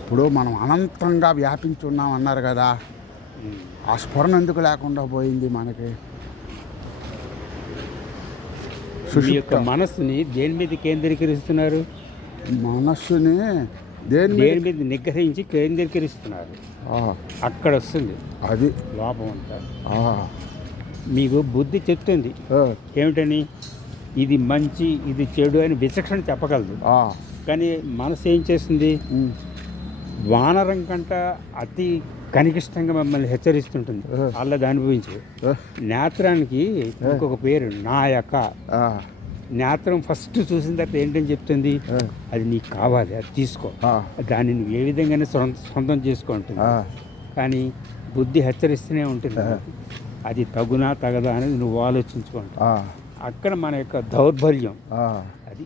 ఇప్పుడు మనం అనంతంగా వ్యాపించున్నాం అన్నారు కదా, ఆ స్ఫురణ ఎందుకు లేకుండా పోయింది మనకి? మీ యొక్క మనస్సుని దేని మీద కేంద్రీకరిస్తున్నారు? మనస్సుని దేని మీద నిగ్రహించి కేంద్రీకరిస్తున్నారు. అక్కడ వస్తుంది అది లోపం అంతా. మీకు బుద్ధి చెప్తుంది ఏమిటని, ఇది మంచి ఇది చెడు అని విచక్షణ చెప్పగలదు. కానీ మనసు ఏం చేస్తుంది? వానరం కంట అతి కనికిష్టంగా మిమ్మల్ని హెచ్చరిస్తుంటుంది. అల్లది అనుభవించు. నేత్రానికి ఇంకొక పేరు నాయక. నేత్రం ఫస్ట్ చూసిన తర్వాత ఏంటని చెప్తుంది? అది నీకు కావాలి, అది తీసుకో, దాన్ని నువ్వు ఏ విధంగానే సొంతం చేసుకో ఉంటుంది. కానీ బుద్ధి హెచ్చరిస్తూనే ఉంటుంది, అది తగునా తగదా అనేది నువ్వు ఆలోచించుకుంటా. అక్కడ మన యొక్క దౌర్బల్యం అది.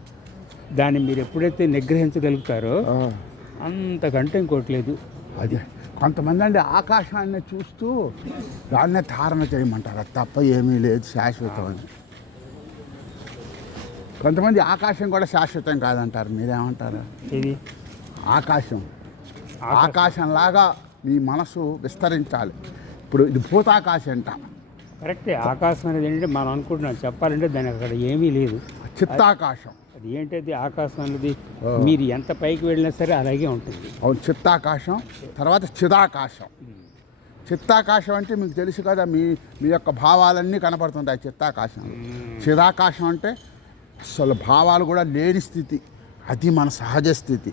దాన్ని మీరు ఎప్పుడైతే నిగ్రహించగలుగుతారో అంతకంటే ఇంకోట్లేదు. అది కొంతమంది అండి ఆకాశాన్ని చూస్తూ దాన్నే ధారణ చేయమంటారు, అది తప్ప ఏమీ లేదు శాశ్వతం అని. కొంతమంది ఆకాశం కూడా శాశ్వతం కాదంటారు, మీరేమంటారు? ఇది ఆకాశంలాగా మీ మనసు విస్తరించాలి. ఇప్పుడు ఇది భూతాకాశం అంట. కరెక్టే. ఆకాశం అనేది ఏంటంటే మనం అనుకుంటున్నాం, చెప్పాలంటే దాని అక్కడ ఏమీ లేదు. చిత్తాకాశం అది ఏంటది? ఆకాశం అనేది మీరు ఎంత పైకి వెళ్ళినా సరే అలాగే ఉంటుంది. అవును, చిత్తాకాశం. తర్వాత చిదాకాశం. చిత్తాకాశం అంటే మీకు తెలుసు కదా, మీ యొక్క భావాలన్నీ కనపడుతుంటాయి చిత్తాకాశం. చిదాకాశం అంటే అసలు భావాలు కూడా లేని స్థితి, అది మన సహజ స్థితి.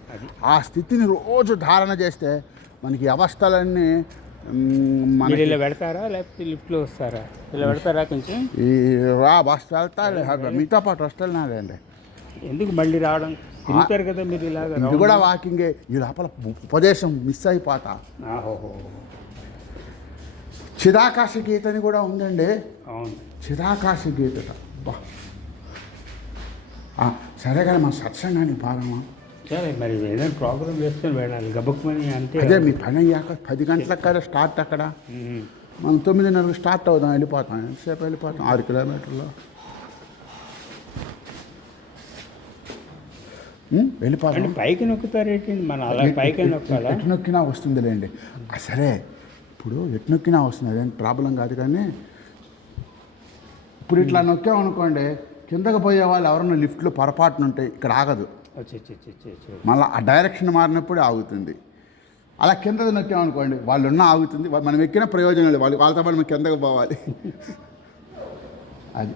ఆ స్థితిని రోజు ధారణ చేస్తే మనకి అవస్థలన్నీ ఇలా పెడతారా లేకపోతే లిఫ్ట్లో వస్తారా? ఇలా పెడతారా కొంచెం బస్ వెళ్తా, మీతో పాటు వస్తున్నానండి. ఎందుకు మళ్ళీ రావడం? తిరుగుతారు కదా మీరు ఇలాగ. ఇది కూడా వాకింగే. ఈ లోపల ఉపదేశం మిస్ అయిపోతా. చిదాకాశ గీత అని కూడా ఉందండి. అవును, చిదాకాశ గీత. సరే కానీ మా సత్సంగానికి పాదమా? సరే, మరి ఏదైనా ప్రోగ్రామ్ వేసుకొని వెళ్ళాలి గబుక్కుమని. అంతే. అదే మీ పని అయ్యాక 10 గంటలకు కదా స్టార్ట్. అక్కడ మనం 9:30 స్టార్ట్ అవుదాం, వెళ్ళిపోతాం. ఎంతసేపు వెళ్ళిపోతాం? 6 కిలోమీటర్లు వెళ్ళిపోతాం. పైకి నొక్కుతారేంటి? మన అలా పైకి నొక్కాలా? ఎటు నొక్కినా వస్తుందిలేండి. సరే, ఇప్పుడు ఎటు నొక్కినా వస్తుంది, అదేం ప్రాబ్లం కాదు. కానీ ఇప్పుడు ఇట్లా నొక్కామనుకోండి, కిందకు పోయే వాళ్ళు ఎవరన్నా లిఫ్ట్లో పొరపాటున ఉంటాయి, ఇక్కడ ఆగదు. మళ్ళీ ఆ డైరెక్షన్ మారినప్పుడు ఆగుతుంది. అలా కిందకు నొక్కామనుకోండి, వాళ్ళు ఉన్న ఆగుతుంది. మనం ఎక్కిన ప్రయోజనం లేదు, వాళ్ళతో పాటు మనం కిందకు పోవాలి. అది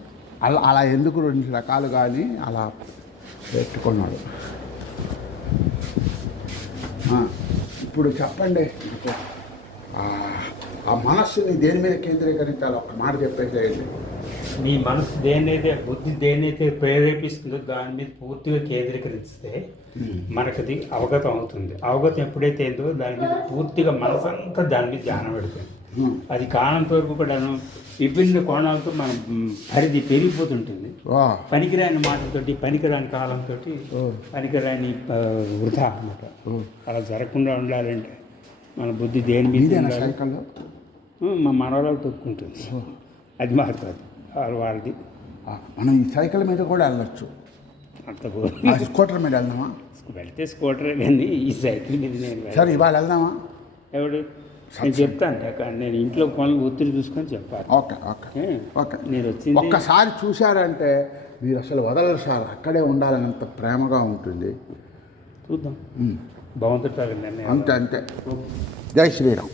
అలా ఎందుకు 2 రకాలు కానీ అలా పెట్టుకున్నాడు. ఇప్పుడు చెప్పండి, ఆ మనస్సుని దేని మీద కేంద్రీకరించాలి? ఒక్క మాట చెప్పేసేయండి. మీ మనసు దేన్నైతే, బుద్ధి దేన్నైతే ప్రేరేపిస్తుందో దాని మీద పూర్తిగా కేంద్రీకరిస్తే మనకది అవగతం అవుతుంది. అవగతం ఎప్పుడైతే ఏందో దాని మీద పూర్తిగా మనసు అంతా దాని మీద ధ్యానం పెడుతుంది. అది కానంత వరకు కూడా విభిన్న కోణాలతో మన పరిధి పెరిగిపోతుంటుంది. పనికిరాని మాటలతోటి, పనికిరాని కాలంతో, పనికిరాని వృధా అన్నమాట. అలా జరగకుండా ఉండాలంటే మన బుద్ధి దేని మీద మా మనవరాలు తొక్కుంటుంది, అది మారుతుంది వాళ్ళది. మనం ఈ సైకిల్ మీద కూడా వెళ్ళచ్చు. అంత స్కూటర్ మీద వెళ్దామా? వెళ్తే స్కూటరే, కానీ ఈ సైకిల్ మీద నేను సరే ఇవాళ వెళ్దామా? ఎవడు? నేను చెప్తాను, నేను ఇంట్లో పనులు ఒత్తిడి చూసుకొని చెప్పాలి. Okay okay okay. నేను వచ్చింది ఒక్కసారి చూశారంటే మీరు అసలు వదలరు సార్, అక్కడే ఉండాలన్నంత ప్రేమగా ఉంటుంది. చూద్దాం, బాగుంటుంది. అంతే అంతే. జై శ్రీరామ్.